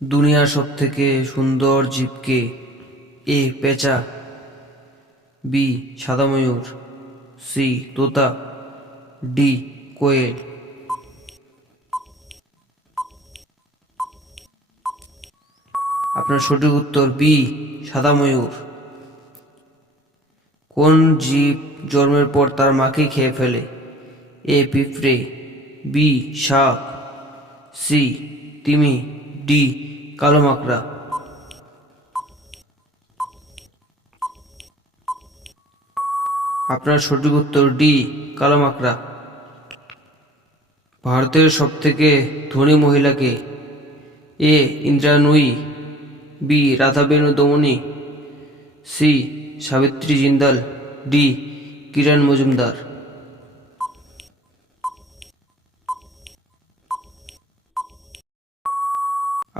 দুনিয়ার সবথেকে সুন্দর জীবকে? এ পেঁচা, বি সাদা ময়ূর, সি তোতা, ডি কোয়েল। আপনার সঠিক উত্তর বি সাদা ময়ূর। কোন জীব জন্মের পর তার মাকে খেয়ে ফেলে? এ পিঁপড়ে, বি সাপ, সি তিমি, ডি কালো মাকড়া। আপনার সঠিক উত্তর ডি কালো মাকড়া। ভারতের সবথেকে ধনী মহিলাকে? এ ইন্দিরা নূয়ি, বি রাধাবেনু দমনি, সি সাবিত্রী জিন্দাল, ডি কিরণ মজুমদার।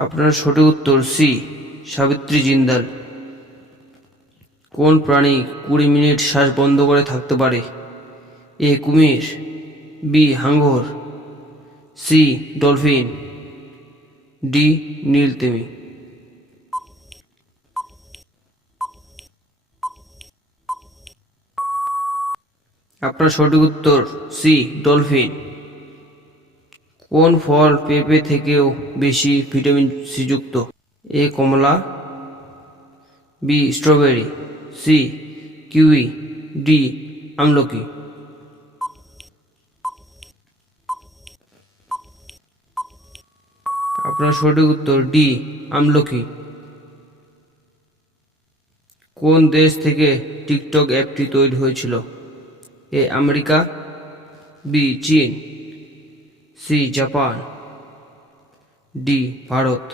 আপনার সঠিক উত্তর সি সাবিত্রী জিন্দাল। কোন প্রাণী 20 মিনিট শ্বাস বন্ধ করে থাকতে পারে? এ কুমির, বি হাঙ্গর, সি ডলফিন, ডি নীলতিমি। আপনার সঠিক উত্তর সি ডলফিন। কোন ফল পেঁপে থেকেও বেশি ভিটামিন সি যুক্ত? এ কমলা, B strawberry, C kiwi, D আমলকি। আপনার সঠিক উত্তর ডি আমলকি। কোন দেশ থেকে টিকটক অ্যাপটি তৈরি হয়েছিল? এ আমেরিকা, বি চীন, সি জাপান, ডি ভারত।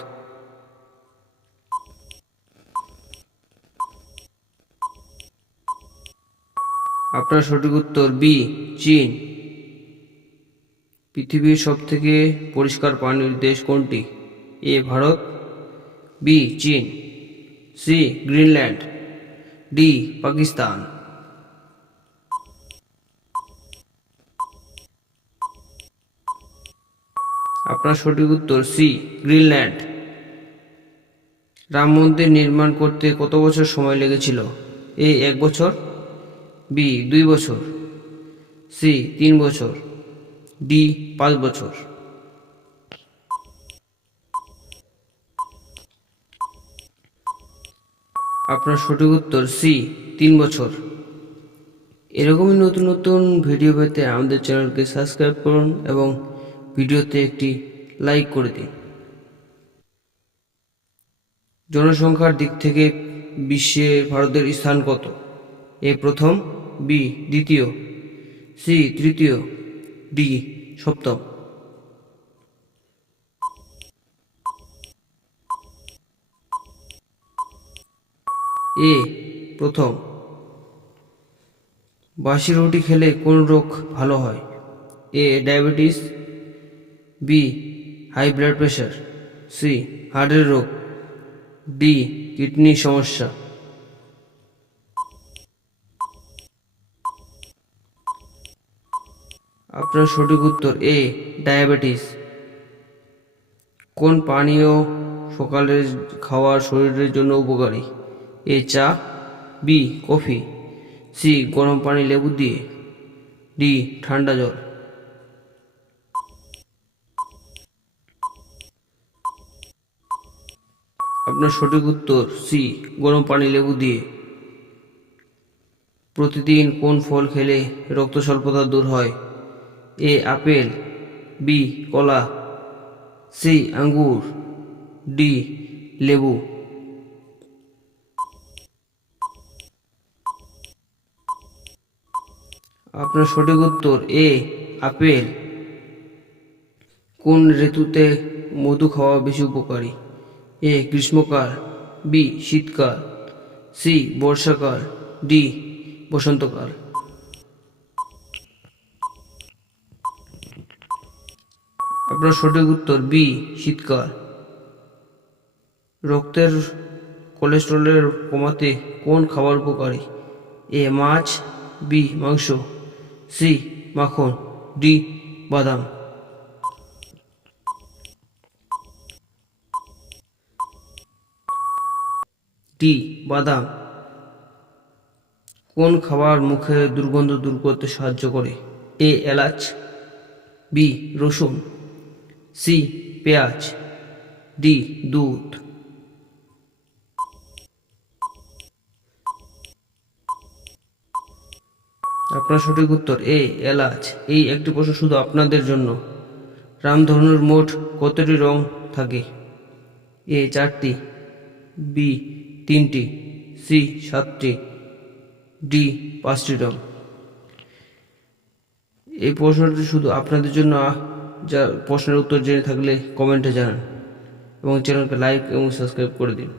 আপনার সঠিক উত্তর বি চীন। পৃথিবীর সবথেকে পরিষ্কার পানির দেশ কোনটি? এ ভারত, বি চীন, সি গ্রিনল্যান্ড, ডি পাকিস্তান। আপনার সঠিক উত্তর সি গ্রিনল্যান্ড। রাম মন্দির নির্মাণ করতে কত বছর সময় লেগেছিল? এ 1 বছর, বি 2 বছর, সি 3 বছর, ডি 5 বছর। আপনার সঠিক উত্তর সি 3 বছর। এরকমই নতুন নতুন ভিডিও পেতে আমাদের চ্যানেলকে সাবস্ক্রাইব করুন এবং ভিডিওতে একটি লাইক করে দিন। জনসংখ্যার দিক থেকে বিশ্বে ভারতের স্থান কত? এ প্রথম, বি দ্বিতীয়, সি তৃতীয়, ডি সপ্তম। এ প্রথম। বাসি রুটি খেলে কোন রোগ ভালো হয়? A diabetes, B high blood pressure, C হার্টের রোগ, ডি কিডনি সমস্যা। আপনার সঠিক উত্তর এ ডায়াবেটিস। কোন পানীয় সকালে খাওয়া শরীরের জন্য উপকারী? এ চা, বি কফি, সি গরম পানি লেবু দিয়ে, ডি ঠান্ডা জল। আপনার সঠিক উত্তর সি গরম পানি লেবু দিয়ে। প্রতিদিন কোন ফল খেলে রক্ত স্বল্পতা দূর হয়? এ আপেল, বি কলা, সি আঙ্গুর, ডি লেবু। আপনার সঠিক উত্তর এ আপেল। কোন ঋতুতে মধু খাওয়া বেশি উপকারী? এ গ্রীষ্মকাল, বি শীতকাল, সি বর্ষাকাল, ডি বসন্তকাল। আপনার সঠিক উত্তর বি শীতকাল। রক্তের কোলেস্টেরলের কমাতে কোন খাবার উপকারী? এ মাছ, বি মাংস, সি মাখন, ডি বাদাম। ডি বাদাম। কোন খাবার মুখে দুর্গন্ধ দূর করতে সাহায্য করে? এ এলাচ, বি রসুন, সি পেঁয়াজ, ডি দুধ। আপনার সঠিক উত্তর এ এলাচ। এই একটি প্রশ্ন শুধু আপনাদের জন্য। রামধনুর মোট কতটি রং থাকে? এ 4টি, বি 3টি, সি 7টি, ডি 5টি রং। এই প্রশ্নটি শুধু আপনাদের জন্য। যা প্রশ্নের উত্তর জেনে থাকলে কমেন্টে জানান এবং চ্যানেলকে লাইক এবং সাবস্ক্রাইব করে দিন।